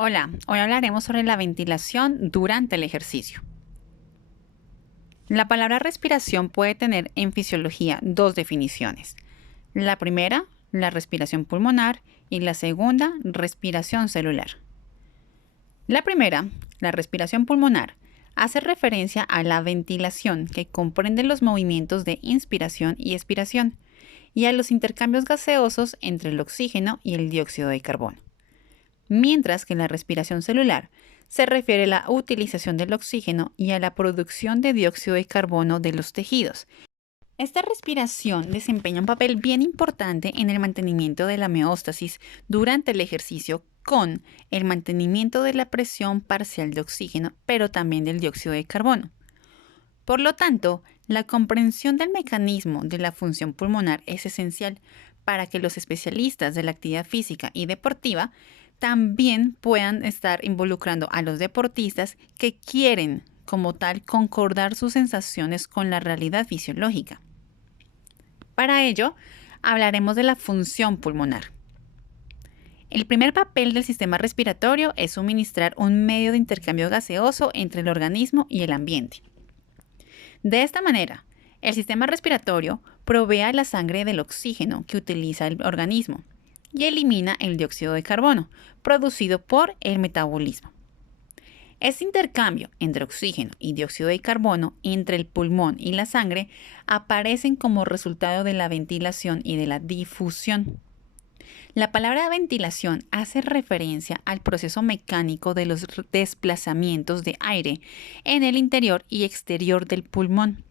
Hola, hoy hablaremos sobre la ventilación durante el ejercicio. La palabra respiración puede tener en fisiología dos definiciones. La primera, la respiración pulmonar, y la segunda, respiración celular. La primera, la respiración pulmonar, hace referencia a la ventilación que comprende los movimientos de inspiración y expiración y a los intercambios gaseosos entre el oxígeno y el dióxido de carbono. Mientras que la respiración celular se refiere a la utilización del oxígeno y a la producción de dióxido de carbono de los tejidos. Esta respiración desempeña un papel bien importante en el mantenimiento de la homeostasis durante el ejercicio con el mantenimiento de la presión parcial de oxígeno, pero también del dióxido de carbono. Por lo tanto, la comprensión del mecanismo de la función pulmonar es esencial para que los especialistas de la actividad física y deportiva también puedan estar involucrando a los deportistas que quieren, como tal, concordar sus sensaciones con la realidad fisiológica. Para ello, hablaremos de la función pulmonar. El primer papel del sistema respiratorio es suministrar un medio de intercambio gaseoso entre el organismo y el ambiente. De esta manera, el sistema respiratorio provee a la sangre del oxígeno que utiliza el organismo y elimina el dióxido de carbono, producido por el metabolismo. Este intercambio entre oxígeno y dióxido de carbono entre el pulmón y la sangre aparecen como resultado de la ventilación y de la difusión. La palabra ventilación hace referencia al proceso mecánico de los desplazamientos de aire en el interior y exterior del pulmón.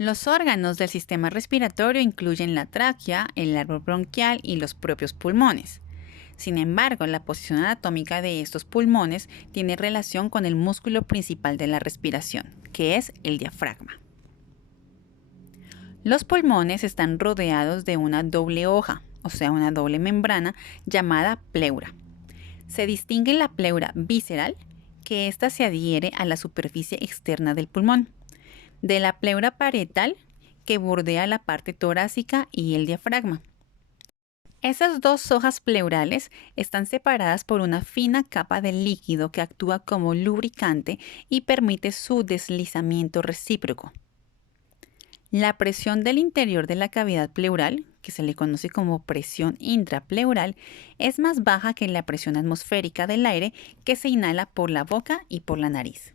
Los órganos del sistema respiratorio incluyen la tráquea, el árbol bronquial y los propios pulmones. Sin embargo, la posición anatómica de estos pulmones tiene relación con el músculo principal de la respiración, que es el diafragma. Los pulmones están rodeados de una doble hoja, o sea, una doble membrana llamada pleura. Se distingue la pleura visceral, que ésta se adhiere a la superficie externa del pulmón, de la pleura parietal, que bordea la parte torácica y el diafragma. Esas dos hojas pleurales están separadas por una fina capa de líquido que actúa como lubricante y permite su deslizamiento recíproco. La presión del interior de la cavidad pleural, que se le conoce como presión intrapleural, es más baja que la presión atmosférica del aire que se inhala por la boca y por la nariz.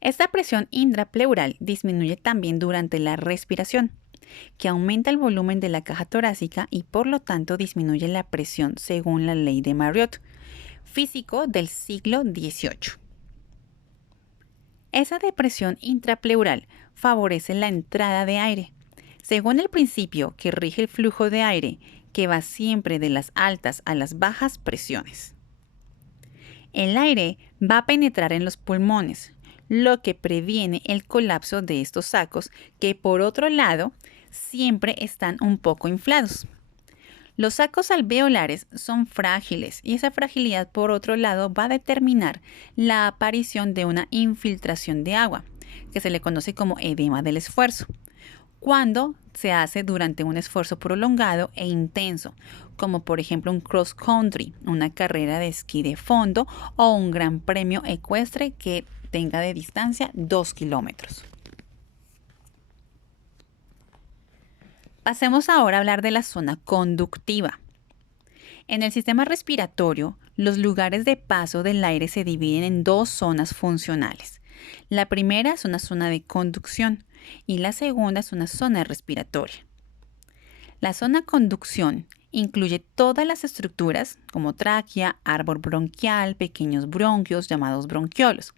Esta presión intrapleural disminuye también durante la respiración, que aumenta el volumen de la caja torácica y por lo tanto disminuye la presión según la ley de Marriott, físico del siglo XVIII. Esa depresión intrapleural favorece la entrada de aire, según el principio que rige el flujo de aire, que va siempre de las altas a las bajas presiones. El aire va a penetrar en los pulmones, lo que previene el colapso de estos sacos, que por otro lado siempre están un poco inflados. Los sacos alveolares son frágiles y esa fragilidad por otro lado va a determinar la aparición de una infiltración de agua, que se le conoce como edema del esfuerzo, cuando se hace durante un esfuerzo prolongado e intenso, como por ejemplo un cross country, una carrera de esquí de fondo o un gran premio ecuestre que tenga de distancia 2 kilómetros. Pasemos ahora a hablar de la zona conductiva. En el sistema respiratorio, los lugares de paso del aire se dividen en dos zonas funcionales. La primera es una zona de conducción y la segunda es una zona respiratoria. La zona conducción incluye todas las estructuras como tráquea, árbol bronquial, pequeños bronquios llamados bronquiolos,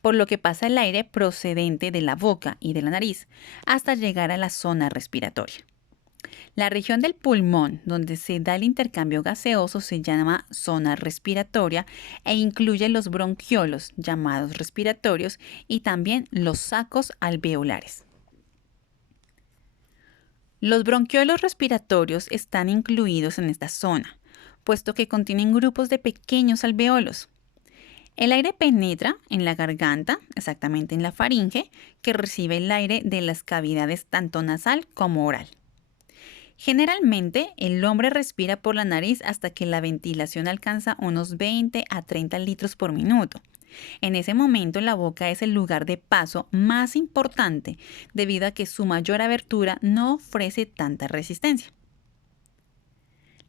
por lo que pasa el aire procedente de la boca y de la nariz hasta llegar a la zona respiratoria. La región del pulmón donde se da el intercambio gaseoso se llama zona respiratoria e incluye los bronquiolos llamados respiratorios y también los sacos alveolares. Los bronquiolos respiratorios están incluidos en esta zona, puesto que contienen grupos de pequeños alveolos. El aire penetra en la garganta, exactamente en la faringe, que recibe el aire de las cavidades tanto nasal como oral. Generalmente, el hombre respira por la nariz hasta que la ventilación alcanza unos 20 a 30 litros por minuto. En ese momento, la boca es el lugar de paso más importante debido a que su mayor abertura no ofrece tanta resistencia.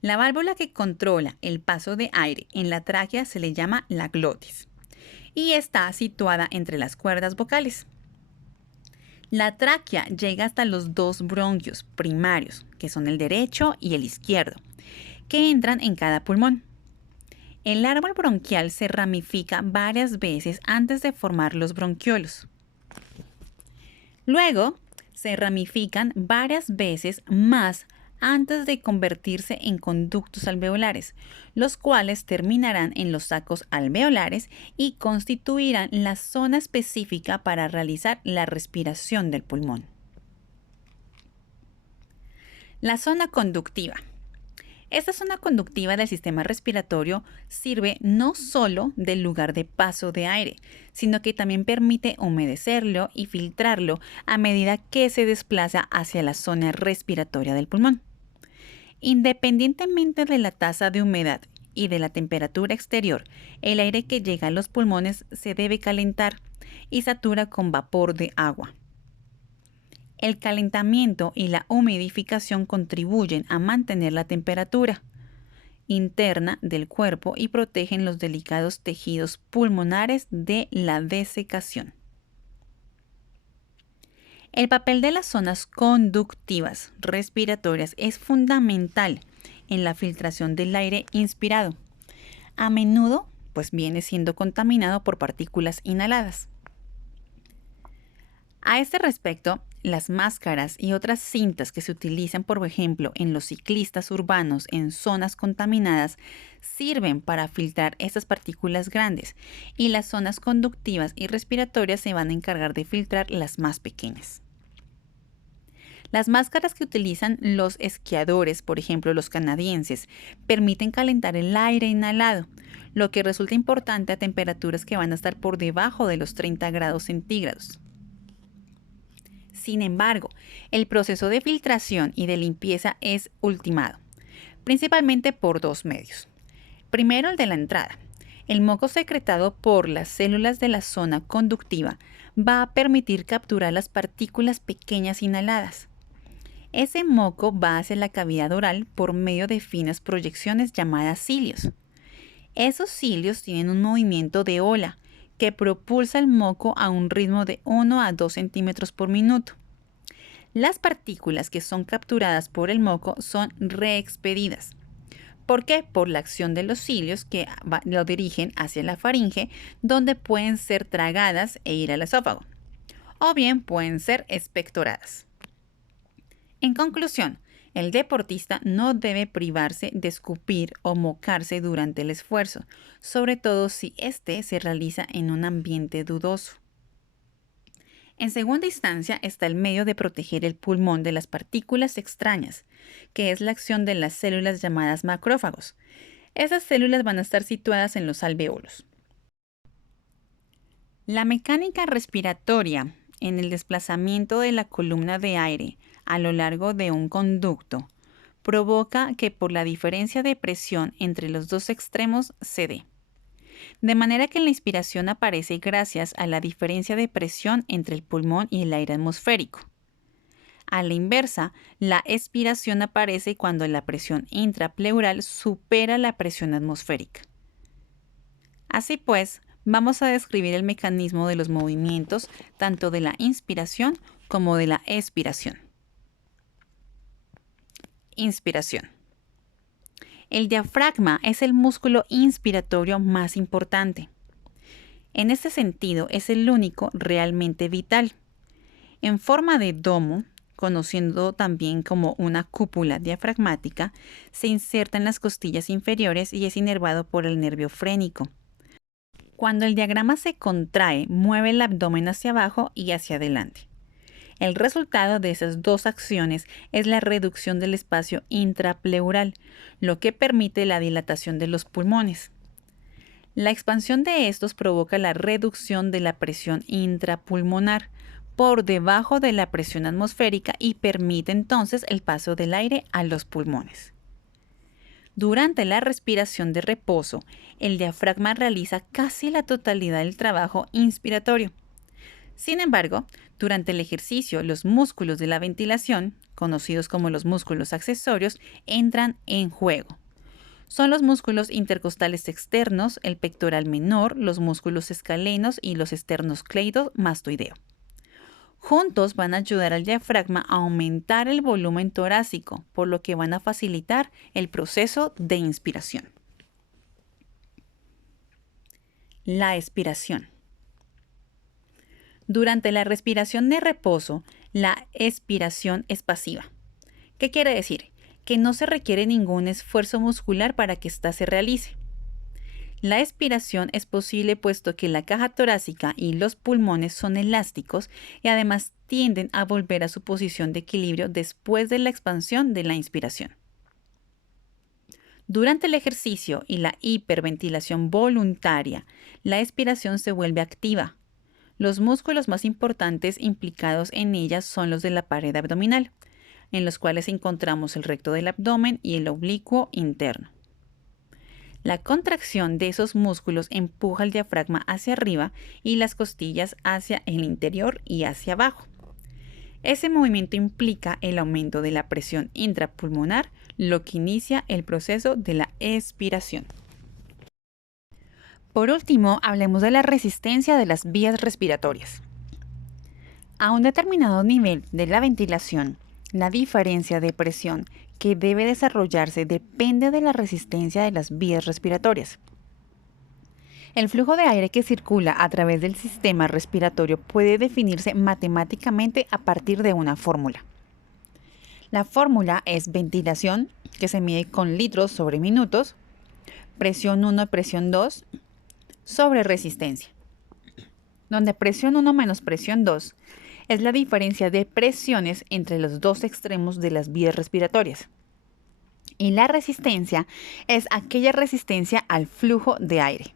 La válvula que controla el paso de aire en la tráquea se le llama la glotis y está situada entre las cuerdas vocales. La tráquea llega hasta los dos bronquios primarios, que son el derecho y el izquierdo, que entran en cada pulmón. El árbol bronquial se ramifica varias veces antes de formar los bronquiolos. Luego, se ramifican varias veces más antes de convertirse en conductos alveolares, los cuales terminarán en los sacos alveolares y constituirán la zona específica para realizar la respiración del pulmón. La zona conductiva. Esta zona conductiva del sistema respiratorio sirve no solo del lugar de paso de aire, sino que también permite humedecerlo y filtrarlo a medida que se desplaza hacia la zona respiratoria del pulmón. Independientemente de la tasa de humedad y de la temperatura exterior, el aire que llega a los pulmones se debe calentar y satura con vapor de agua. El calentamiento y la humidificación contribuyen a mantener la temperatura interna del cuerpo y protegen los delicados tejidos pulmonares de la desecación. El papel de las zonas conductivas respiratorias es fundamental en la filtración del aire inspirado. A menudo, pues viene siendo contaminado por partículas inhaladas. A este respecto, las máscaras y otras cintas que se utilizan, por ejemplo, en los ciclistas urbanos en zonas contaminadas, sirven para filtrar estas partículas grandes y las zonas conductivas y respiratorias se van a encargar de filtrar las más pequeñas. Las máscaras que utilizan los esquiadores, por ejemplo los canadienses, permiten calentar el aire inhalado, lo que resulta importante a temperaturas que van a estar por debajo de los 30 grados centígrados. Sin embargo, el proceso de filtración y de limpieza es ultimado, principalmente por dos medios. Primero, el de la entrada. El moco secretado por las células de la zona conductiva va a permitir capturar las partículas pequeñas inhaladas. Ese moco va hacia la cavidad oral por medio de finas proyecciones llamadas cilios. Esos cilios tienen un movimiento de ola que propulsa el moco a un ritmo de 1 a 2 centímetros por minuto. Las partículas que son capturadas por el moco son reexpedidas. ¿Por qué? Por la acción de los cilios que lo dirigen hacia la faringe, donde pueden ser tragadas e ir al esófago, o bien pueden ser expectoradas. En conclusión, el deportista no debe privarse de escupir o mocarse durante el esfuerzo, sobre todo si éste se realiza en un ambiente dudoso. En segunda instancia está el medio de proteger el pulmón de las partículas extrañas, que es la acción de las células llamadas macrófagos. Esas células van a estar situadas en los alvéolos. La mecánica respiratoria en el desplazamiento de la columna de aire a lo largo de un conducto provoca que por la diferencia de presión entre los dos extremos se dé. De manera que la inspiración aparece gracias a la diferencia de presión entre el pulmón y el aire atmosférico. A la inversa, la expiración aparece cuando la presión intrapleural supera la presión atmosférica. Así pues, vamos a describir el mecanismo de los movimientos tanto de la inspiración como de la expiración. Inspiración. El diafragma es el músculo inspiratorio más importante. En este sentido, es el único realmente vital. En forma de domo, conociendo también como una cúpula diafragmática, se inserta en las costillas inferiores y es inervado por el nervio frénico. Cuando el diafragma se contrae, mueve el abdomen hacia abajo y hacia adelante. El resultado de esas dos acciones es la reducción del espacio intrapleural, lo que permite la dilatación de los pulmones. La expansión de estos provoca la reducción de la presión intrapulmonar, por debajo de la presión atmosférica y permite entonces el paso del aire a los pulmones. Durante la respiración de reposo, el diafragma realiza casi la totalidad del trabajo inspiratorio. Sin embargo, durante el ejercicio, los músculos de la ventilación, conocidos como los músculos accesorios, entran en juego. Son los músculos intercostales externos, el pectoral menor, los músculos escalenos y los esternocleidomastoideo. Juntos van a ayudar al diafragma a aumentar el volumen torácico, por lo que van a facilitar el proceso de inspiración. La expiración. Durante la respiración de reposo, la expiración es pasiva. ¿Qué quiere decir? Que no se requiere ningún esfuerzo muscular para que ésta se realice. La expiración es posible puesto que la caja torácica y los pulmones son elásticos y además tienden a volver a su posición de equilibrio después de la expansión de la inspiración. Durante el ejercicio y la hiperventilación voluntaria, la expiración se vuelve activa. Los músculos más importantes implicados en ella son los de la pared abdominal, en los cuales encontramos el recto del abdomen y el oblicuo interno. La contracción de esos músculos empuja el diafragma hacia arriba y las costillas hacia el interior y hacia abajo. Ese movimiento implica el aumento de la presión intrapulmonar, lo que inicia el proceso de la expiración. Por último, hablemos de la resistencia de las vías respiratorias. A un determinado nivel de la ventilación, la diferencia de presión que debe desarrollarse depende de la resistencia de las vías respiratorias. El flujo de aire que circula a través del sistema respiratorio puede definirse matemáticamente a partir de una fórmula. La fórmula es ventilación, que se mide con litros sobre minutos, presión 1 y presión 2, sobre resistencia, donde presión 1 menos presión 2 es la diferencia de presiones entre los dos extremos de las vías respiratorias. Y la resistencia es aquella resistencia al flujo de aire.